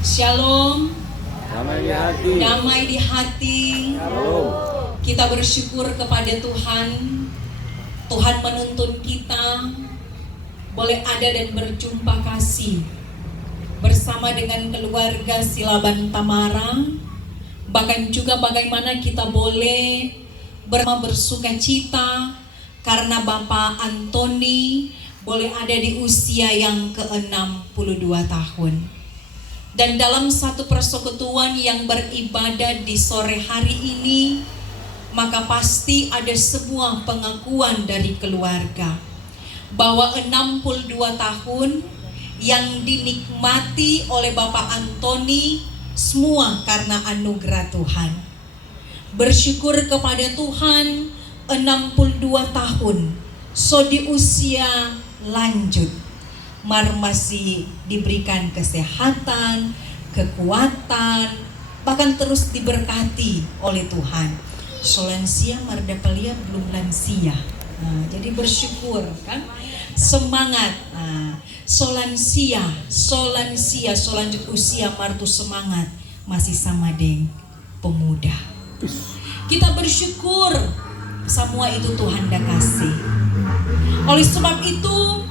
Shalom. Damai di hati. Damai di hati. Shalom. Kita bersyukur kepada Tuhan. Tuhan menuntun kita boleh ada dan berjumpa kasih bersama dengan keluarga Silaban Tamara. Bahkan juga bagaimana kita boleh bersuka cita karena Bapak Antoni boleh ada di usia yang ke-62 tahun. Dan dalam satu persekutuan yang beribadah di sore hari ini, maka pasti ada sebuah pengakuan dari keluarga bahwa 62 tahun yang dinikmati oleh Bapak Antoni semua karena anugerah Tuhan. Bersyukur kepada Tuhan, 62 tahun so di usia lanjut masih diberikan kesehatan, kekuatan, bahkan terus diberkati oleh Tuhan. Solansia Mardapalia belum lansia. Jadi bersyukur kan, semangat. Solansia solanjut usia martu semangat masih sama deng pemuda. Kita bersyukur semua itu Tuhan dah kasih. Oleh sebab itu,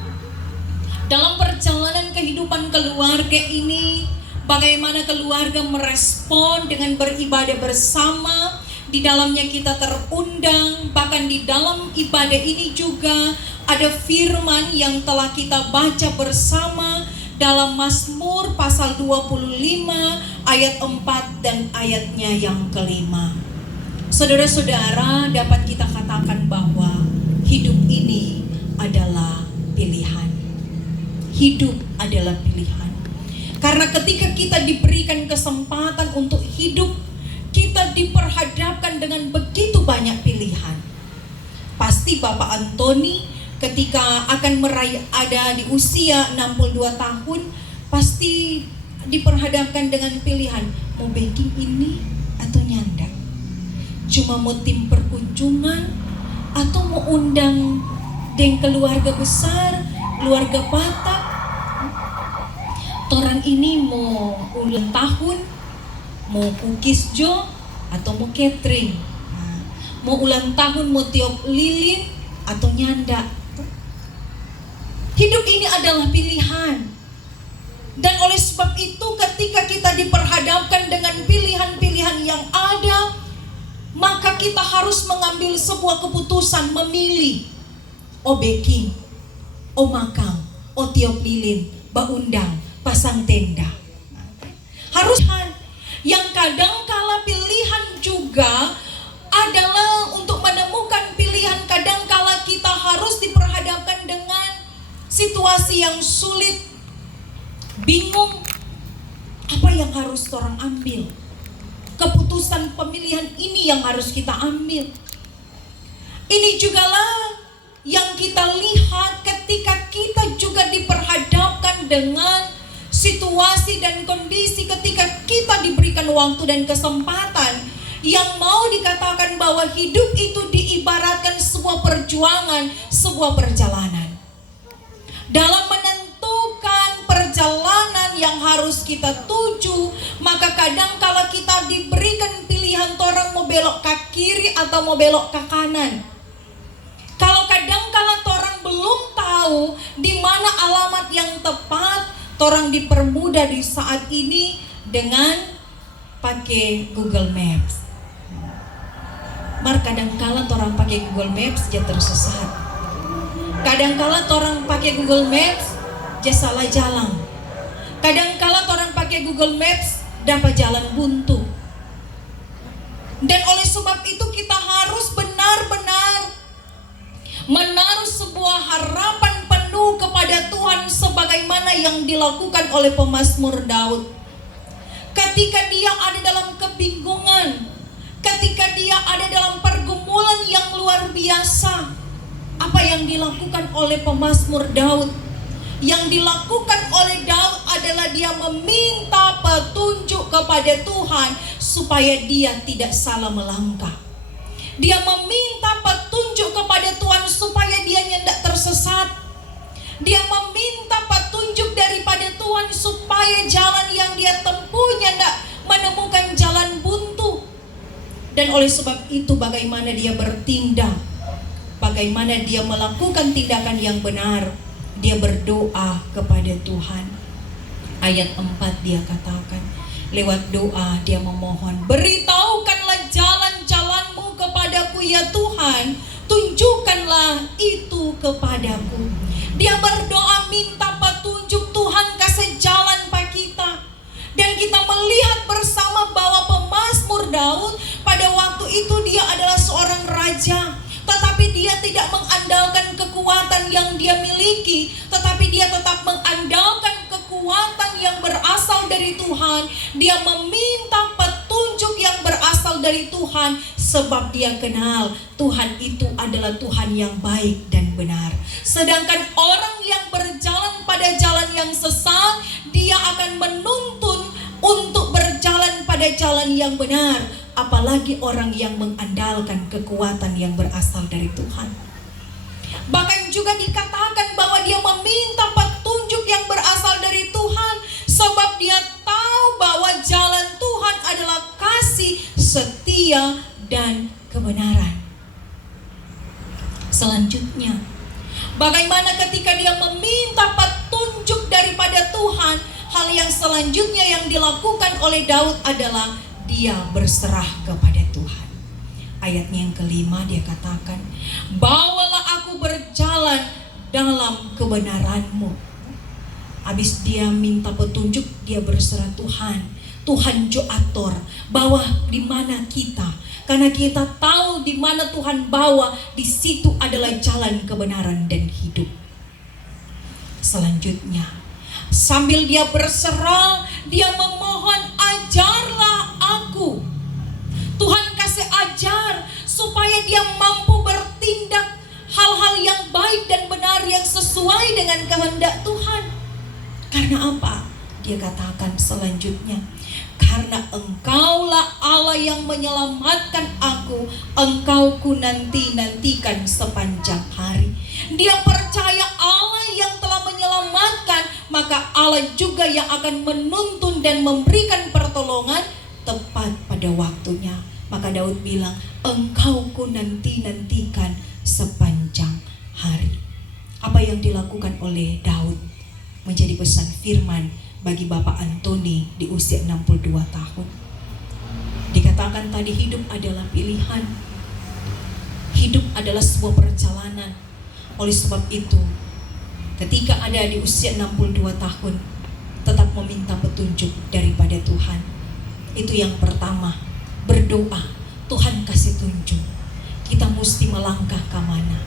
dalam perjalanan kehidupan keluarga ini, bagaimana keluarga merespon dengan beribadah bersama. Di dalamnya kita terundang, bahkan di dalam ibadah ini juga ada firman yang telah kita baca bersama dalam Mazmur pasal 25 ayat 4 dan ayatnya yang kelima. Saudara-saudara, dapat kita katakan bahwa hidup ini adalah pilihan. Hidup adalah pilihan. Karena ketika kita diberikan kesempatan untuk hidup, kita diperhadapkan dengan begitu banyak pilihan. Pasti Bapak Antoni ketika akan meraih ada di usia 62 tahun, pasti diperhadapkan dengan pilihan, mau baking ini atau nyandak. Cuma mau tim perkunjungan atau mau undang dengan keluarga besar, keluarga Batak. Orang ini mau ulang tahun, mau kukis jo atau mau catering, mau ulang tahun, mau tiup lilin atau nyanda. Hidup ini adalah pilihan. Dan oleh sebab itu ketika kita diperhadapkan dengan pilihan-pilihan yang ada, maka kita harus mengambil sebuah keputusan, memilih. O baking, o makang, o tiup lilin, baundang, pasang tenda. Harus yang kadangkala pilihan juga adalah untuk menemukan pilihan. Kadangkala kita harus diperhadapkan dengan situasi yang sulit, bingung, apa yang harus orang ambil. Keputusan pemilihan ini yang harus kita ambil. Ini jugalah yang kita lihat ketika kita juga diperhadapkan dengan situasi dan kondisi ketika kita diberikan waktu dan kesempatan yang mau dikatakan bahwa hidup itu diibaratkan sebuah perjuangan, sebuah perjalanan. Dalam menentukan perjalanan yang harus kita tuju, maka kadang kala kita diberikan pilihan, orang mau belok ke kiri atau mau belok ke kanan. Kalau kadang kala orang belum tahu di mana alamat yang tepat, orang dipermudah di saat ini dengan pakai Google Maps. Kadangkala orang pakai Google Maps dia tersesat. Kadangkala orang pakai Google Maps dia salah jalan. Kadangkala orang pakai Google Maps dapat jalan buntu. Dan oleh sebab itu kita harus benar-benar menaruh sebuah harapan penuh kepada Tuhan sebagaimana yang dilakukan oleh pemazmur Daud. Ketika dia ada dalam kebingungan, ketika dia ada dalam pergumulan yang luar biasa, apa yang dilakukan oleh pemazmur Daud? Yang dilakukan oleh Daud adalah dia meminta petunjuk kepada Tuhan supaya dia tidak salah melangkah. Dia meminta petunjuk kepada Tuhan supaya dia tidak tersesat. Dia meminta petunjuk daripada Tuhan supaya jalan yang dia tempuh Dan oleh sebab itu bagaimana dia bertindak, bagaimana dia melakukan tindakan yang benar, dia berdoa kepada Tuhan. Ayat 4 dia katakan, lewat doa dia memohon, beritahukanlah jalan-jalanmu kepadaku ya Tuhan, tunjukkanlah itu kepadaku. Dia berdoa minta petunjuk, Tuhan kasih jalan bagi kita. Dan kita melihat bersama bahwa pemazmur Daud pada waktu itu dia adalah seorang raja, tetapi dia tidak mengandalkan kekuatan yang dia miliki, tetapi dia tetap mengandalkan kekuatan yang berasal dari Tuhan. Dia meminta petunjuk yang berasal dari Tuhan, sebab dia kenal Tuhan itu adalah Tuhan yang baik dan benar. Sedangkan orang yang berjalan pada jalan yang sesat, dia akan menuntun untuk berjalan pada jalan yang benar. Apalagi orang yang mengandalkan kekuatan yang berasal dari Tuhan. Bahkan juga dikatakan bahwa dia meminta petunjuk yang berasal dari Tuhan, sebab dia tahu bahwa jalan Tuhan adalah kasih, setia, dan kebenaran. Selanjutnya, bagaimana ketika dia meminta petunjuk daripada Tuhan, hal yang selanjutnya yang dilakukan oleh Daud adalah dia berserah kepada Tuhan. Ayatnya yang kelima dia katakan, bawalah aku berjalan dalam kebenaran-Mu. Habis dia minta petunjuk, dia berserah Tuhan. Tuhan jo atur, bawa di mana kita. Karena kita tahu di mana Tuhan bawa, di situ adalah jalan kebenaran dan hidup. Selanjutnya, sambil dia berserah, dia memohon, ajarlah aku. Tuhan kasih ajar supaya dia mampu bertindak hal-hal yang baik dan benar yang sesuai dengan kehendak Tuhan. Karena apa? Dia katakan selanjutnya, karena Engkaulah Allah yang menyelamatkan aku, Engkau ku nantikan sepanjang hari. Dia percaya Allah yang telah menyelamatkan, maka Allah juga yang akan menuntun dan memberikan pertolongan tepat pada waktunya. Maka Daud bilang, Engkau ku nantikan sepanjang hari. Apa yang dilakukan oleh Daud menjadi pesan firman bagi Bapak Antoni di usia 62 tahun. Dikatakan tadi, hidup adalah pilihan. Hidup adalah sebuah perjalanan. Oleh sebab itu, ketika ada di usia 62 tahun, tetap meminta petunjuk daripada Tuhan. Itu yang pertama, berdoa, Tuhan kasih tunjuk. Kita mesti melangkah ke mana?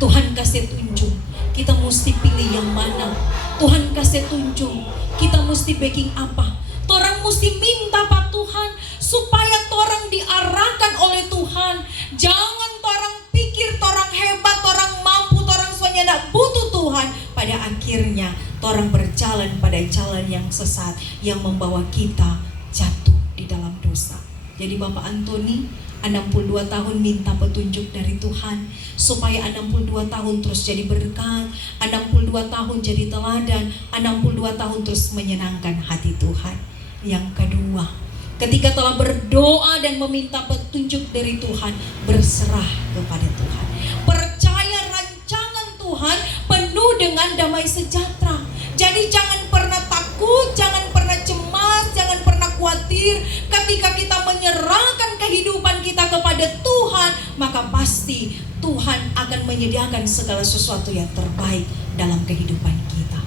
Tuhan kasih tunjuk, kita mesti pilih yang mana? Tuhan kasih tunjuk, kita mesti backing apa? Torang mesti minta Pak Tuhan supaya torang diarahkan oleh Tuhan. Jangan torang pikir torang hebat, torang mampu, torang semuanya tidak butuh Tuhan. Pada akhirnya torang berjalan pada jalan yang sesat yang membawa kita jatuh di dalam dosa. Jadi Bapak Antoni 62 tahun minta petunjuk dari Tuhan supaya 62 tahun terus jadi berkat, 62 tahun jadi teladan, 62 tahun terus menyenangkan hati Tuhan. Yang kedua, ketika telah berdoa dan meminta petunjuk dari Tuhan, berserah kepada Tuhan. Percaya rancangan Tuhan penuh dengan damai sejahtera. Jadi jangan pernah takut, jangan pernah cemas, jangan pernah khawatir. Ketika kita menyerahkan kehidupan kita kepada Tuhan, maka pasti Tuhan akan menyediakan segala sesuatu yang terbaik dalam kehidupan kita.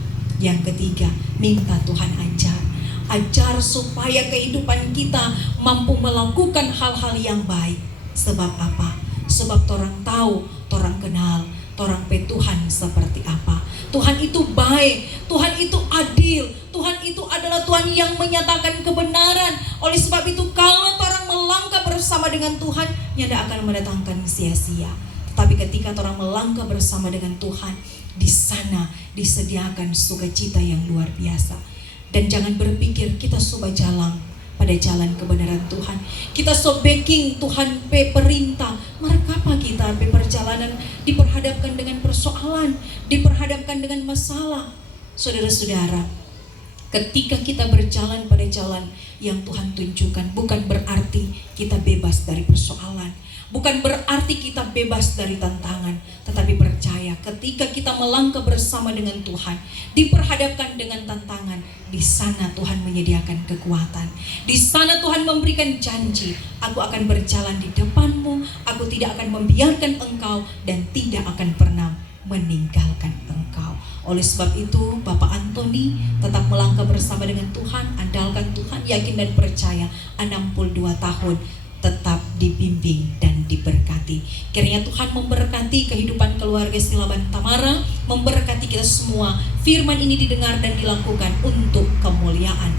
Yang ketiga, minta Tuhan ajar. Ajar supaya kehidupan kita mampu melakukan hal-hal yang baik. Sebab apa? Sebab torang tahu, torang kenal, torang pe Tuhan seperti apa. Tuhan itu baik, Tuhan itu adil, Tuhan itu adalah Tuhan yang menyatakan kebenaran. Oleh sebab itu kalau orang melangkah bersama dengan Tuhan, tidak akan mendatangkan sia-sia. Tapi ketika orang melangkah bersama dengan Tuhan, di sana disediakan sukacita yang luar biasa. Dan jangan berpikir kita coba jalan pada jalan kebenaran Tuhan. Kita sobeking Tuhan pe perintah. Mengapa kita pe perjalanan diperhadapkan dengan persoalan, diperhadapkan dengan masalah? Saudara-saudara, ketika kita berjalan pada jalan yang Tuhan tunjukkan. Bukan berarti kita bebas dari persoalan, bukan berarti kita bebas dari tantangan, tetapi percaya ketika kita melangkah bersama dengan Tuhan, diperhadapkan dengan tantangan, di sana Tuhan menyediakan kekuatan. Di sana Tuhan memberikan janji, aku akan berjalan di depanmu, aku tidak akan membiarkan engkau dan tidak akan pernah meninggalkan engkau. Oleh sebab itu, Bapak Antoni tetap melangkah bersama dengan Tuhan, andalkan Tuhan, yakin dan percaya 62 tahun tetap dibimbing dan diberkati. Kiranya Tuhan memberkati kehidupan keluarga Silaban Tamara, memberkati kita semua. Firman ini didengar dan dilakukan untuk kemuliaan